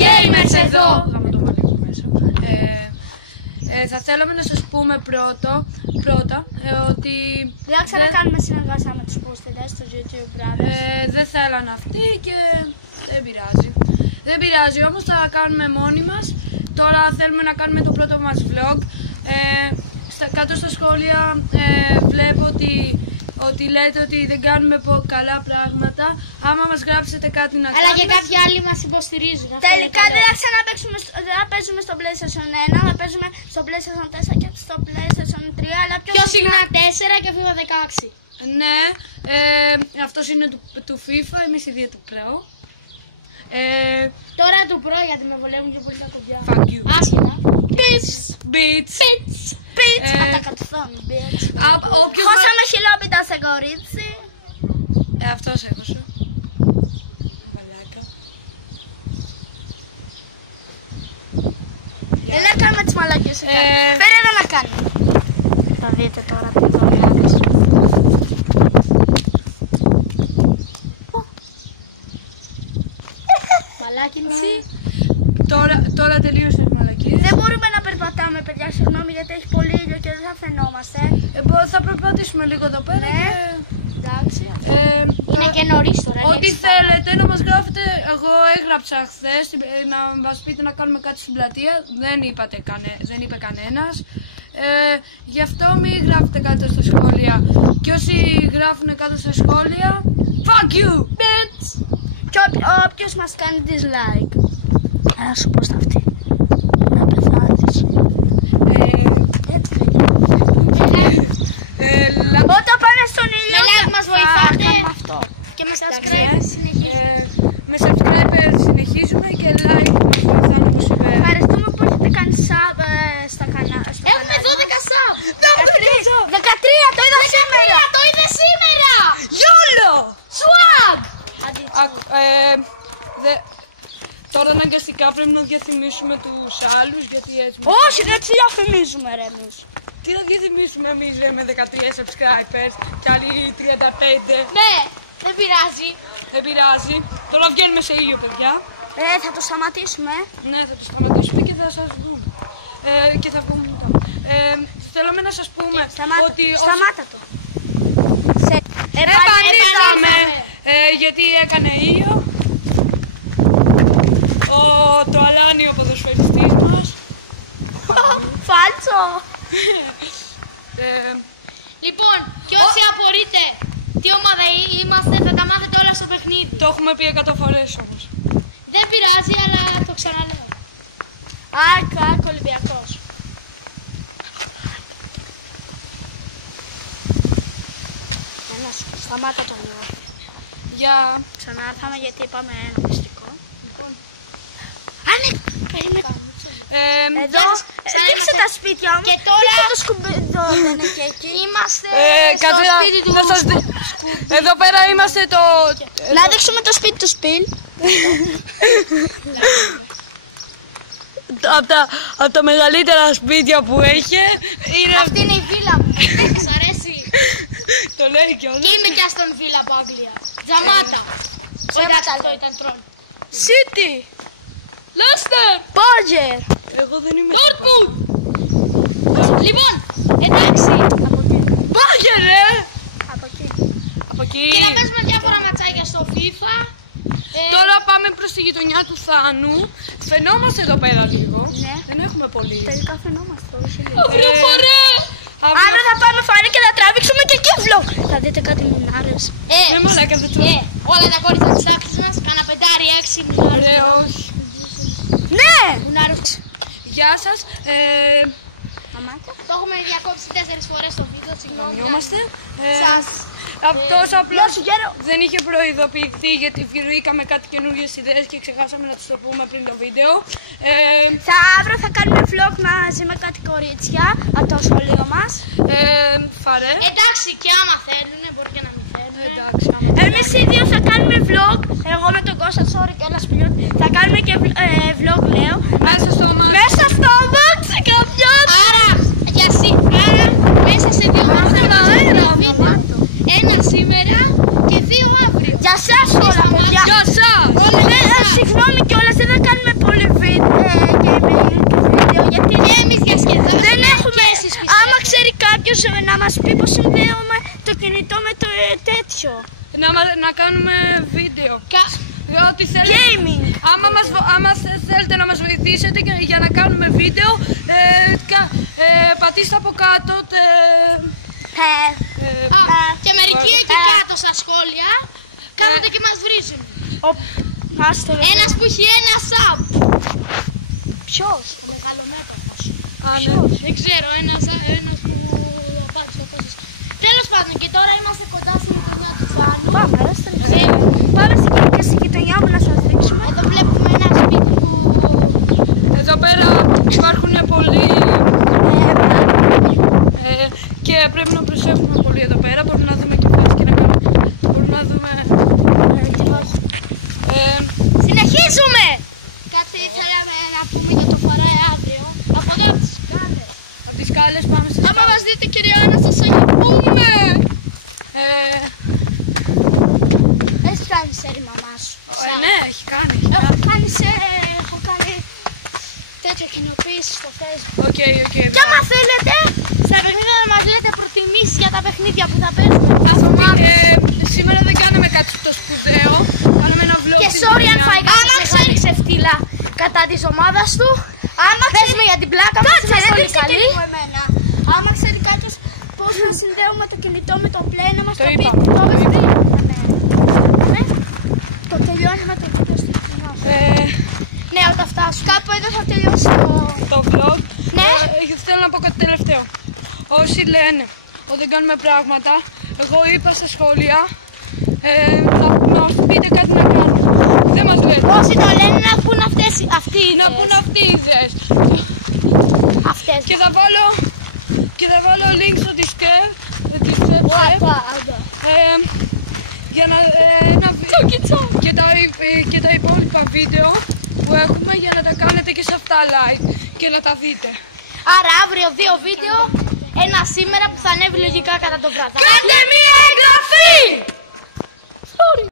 gamers εδώ! Θα θέλαμε να σας πούμε πρώτα ότι δεν θα ξανακάνουμε συνεργασία με τους πούστιδες στο YouTube Brothers. δεν θέλανε αυτοί και δεν πειράζει. Δεν πειράζει, όμως θα κάνουμε μόνοι μας. Τώρα θέλουμε να κάνουμε το πρώτο μας vlog. Κάτω στα σχόλια βλέπω ότι λέτε ότι δεν κάνουμε καλά πράγματα. Άμα μας γράψετε κάτι να κάνουμε. Αλλά και κάποιοι άλλοι μας υποστηρίζουν. Τελικά δεν θα παίζουμε στο PlayStation 1, θα παίζουμε στο PlayStation 4 και στο PlayStation 3. Αλλά πιο συχνά 4 και FIFA 16. Ναι, αυτός είναι του FIFA, εμείς οι δύο του Pro. Τώρα του Pro γιατί με βολεύουν και πολύ τα κουμπιά. Fuck you. Άσχετα. Beats. Κατακατουθώνει, bitch. Όποιος Χώσαμε χιλόπιτα σε κορίτσι. αυτός έχωσε. Μαλάκα. Έλα να κάνουμε τις μαλακίες εκεί. Φέρε εδώ να κάνουμε. Θα δείτε τώρα τι δωρεάδες. Μαλάκινση. Τώρα τελείωσε η μαλακία. Δεν μπορούμε να περπατάμε, παιδιά, συγγνώμη γιατί έχει πολύ ήλιο και δεν θα φαινόμαστε. Θα περπατήσουμε λίγο εδώ πέρα και... Εντάξει. Είναι και νωρίς τώρα. Ό,τι θέλετε να μας γράφετε, εγώ έγραψα χθες να μας πείτε να κάνουμε κάτι στην πλατεία. Δεν είπε κανένας. Γι' αυτό μην γράφετε κάτω στα σχόλια. Και όσοι γράφουν κάτω στα σχόλια, fuck you, bitch! Και όποιος μας κάνει dislike, θα σου πω στα αυτή. Να πεθάνεις. Όταν πάνε στον ήλιο μας βοηθάτε αυτό. Και με subscribe συνεχίζουμε. Με subscribe συνεχίζουμε και like μας βοηθάνε όπως είπε. Ευχαριστούμε που έχετε κάνει sub στα κανάλια. Έχουμε 12 sub. 13, το είδα σήμερα. Το είδα σήμερα. YOLO! Swag. Τώρα αναγκαστικά πρέπει να διαφημίσουμε τους άλλους γιατί έτσι... Όχι, δεν έτσι διαφημίζουμε ρε εμείς. Τι να διαφημίσουμε εμείς με 13 subscribers και άλλοι 35. Ναι, δεν πειράζει. Δεν πειράζει. Τώρα βγαίνουμε σε ήλιο, παιδιά. Θα το σταματήσουμε. Ναι, θα το σταματήσουμε και θα σας δούμε. Και θα πούμε μετά. Θέλουμε να σας πούμε ότι... Σταμάτα το. Επανήλθαμε! Γιατί έκανε ήλιο. Το αλάνιο ποδοσφαιριστής μας. Φάλτσο! Λοιπόν, και όσοι απορείτε τι ομάδα είμαστε, θα τα μάθετε όλα στο παιχνίδι. Το έχουμε πει 100 φορές όμως. Δεν πειράζει, αλλά το ξαναλέω. Άρκα, Ολυμπιακός. Σταμάτα το λίγο. Για... Ξανάρθαμε γιατί είπαμε ένα μυστικό. Περίμενε. Εδώ, δείξε τα σπίτια μου. Και τώρα το σκουμπίδο δεν είναι και εκεί. Είμαστε στο σπίτι του σκουμπίδου. Εδώ πέρα είμαστε το... Να δείξουμε το σπίτι του Σπιλ. Από τα μεγαλύτερα σπίτια που έχει είναι... Αυτή είναι η βίλα μου. Σας αρέσει. Το λέει κιόλας. Είμαι κι στον βίλα από Αγγλία. Τζαμάτα. Αυτό ήταν τρόν. City. Λέστερ. Μπόγερ. Εγώ δεν είμαι... Dortmund. Λοιπόν, εντάξει. Μπόγερ ρε. Από εκεί. Και να παίζουμε διάφορα ματσάκια στο FIFA. Τώρα πάμε προς τη γειτονιά του Θάνου. Φαινόμαστε εδώ πέρα λίγο. Ναι. Δεν έχουμε πολύ. Τελικά φαινόμαστε όλοι σε λίγο. Αύριο φορέ. Αύριο θα πάμε φάρε και θα τραβήξουμε και εκεί vlog. Θα δείτε κάτι μουνάρες. Ναι, μαλάκα δεν το... Όλα τα κορίτσια της τάξης μας, κάνα 5-6 μουνάρες. Ρε, όχι. Ναι! Μουνάρες. Γεια σας. Το έχουμε διακόψει 4 φορές στο βίντεο, συγγνώμη. Είμαστε. Σας. Αυτός απλώς δεν είχε προειδοποιηθεί γιατί βρήκαμε κάτι καινούργιες ιδέες και ξεχάσαμε να τους το πούμε πριν το βίντεο. Αύριο θα κάνουμε vlog μαζί με κάτι κορίτσια από το σχολείο μας. Φαρέ. Εντάξει, και άμα θέλουν, μπορεί και να μην θέλουν. Εντάξει. Εμείς οι δύο θα κάνουμε vlog. Εγώ με τον Κώστα, sorry και όλα σπιούν. Θα κάνουμε και vlog, λέω. Μέσα στο μάτι. Μέσα στο αμάξι κάποιον. Άρα, μέσα σε 2 μάτια θα κάνουμε βίντεο. Ένα σήμερα και 2 αύριο. Για σας όλα, παιδιά. Γεια σας. Συγγνώμη κιόλας, δεν θα κάνουμε πολύ. ό,τι θέλετε. Άμα θέλετε να μας βοηθήσετε για να κάνουμε βίντεο, πατήστε από κάτω. Και μερικοί εκεί κάτω στα σχόλια κάνετε και μας βρίζουν. Ένας που έχει ένα sub. Ποιος? Ο μεγαλομέτωπος. Δεν ξέρω, ένας που απάντησε. Τέλος πάντων, και τώρα είμαστε κοντά στην γειτονιά του Φάνου. Πάμε στην γειτονιά μου να σας δείξουμε. Εδώ βλέπουμε ένα σπίτι που... Εδώ πέρα υπάρχουν πολλοί και πρέπει να προσέχουμε πολύ εδώ πέρα. Μπορούμε να δούμε και φάση και να κάνουμε. Μπορούμε να δούμε. Συνεχίζουμε! Κάτι θέλαμε να πούμε για το φοράει αύριο. Από εδώ από τις σκάλες. Από τις σκάλες πάμε στις σκάλες. Άμα μας δείτε κυρία Άννα σας αγαπούμε! Έχεις κάνει σερ η μαμά σου. Ναι, έχει κάνει. Έχω κάνει σερ, έχω κάνει τέτοια κοινοποίηση στο Facebook. Okay. Και άμα θέλετε, στα παιχνίδια να μας λέτε προτιμήσεις για τα παιχνίδια που θα παίζουμε. Σήμερα δεν κάναμε κάτι το σπουδαίο. Κάναμε ένα vlog. Και sorry αν φάει κάποιος μεγάλη ξεφτύλα κατά της ομάδας του. Παίζουμε για την πλάκα μας, είμαστε όλοι καλοί. Άμα ξέρει κάποιος πώς να συνδέουμε το κινητό με το play, να μας το πει. Το τελειώνουμε το βίντεο στην κοινό. Ναι, όταν φτάσουμε. Κάπου εδώ θα τελειώσει το vlog. Ναι. Θέλω να πω κάτι τελευταίο. Όσοι λένε ότι δεν κάνουμε πράγματα, εγώ είπα στα σχόλια να πείτε κάτι να κάνουμε. Δεν μας λέτε. Όσοι το λένε να πούν αυτές οι ιδέες. Αυτές. Και θα βάλω link στο Discord. Για να και τα υπόλοιπα βίντεο που έχουμε για να τα κάνετε και σε αυτά live και να τα δείτε. Άρα αύριο 2 βίντεο, ένα σήμερα που θα ανέβει λογικά κατά το βράδυ. Κάντε μία εγγραφή!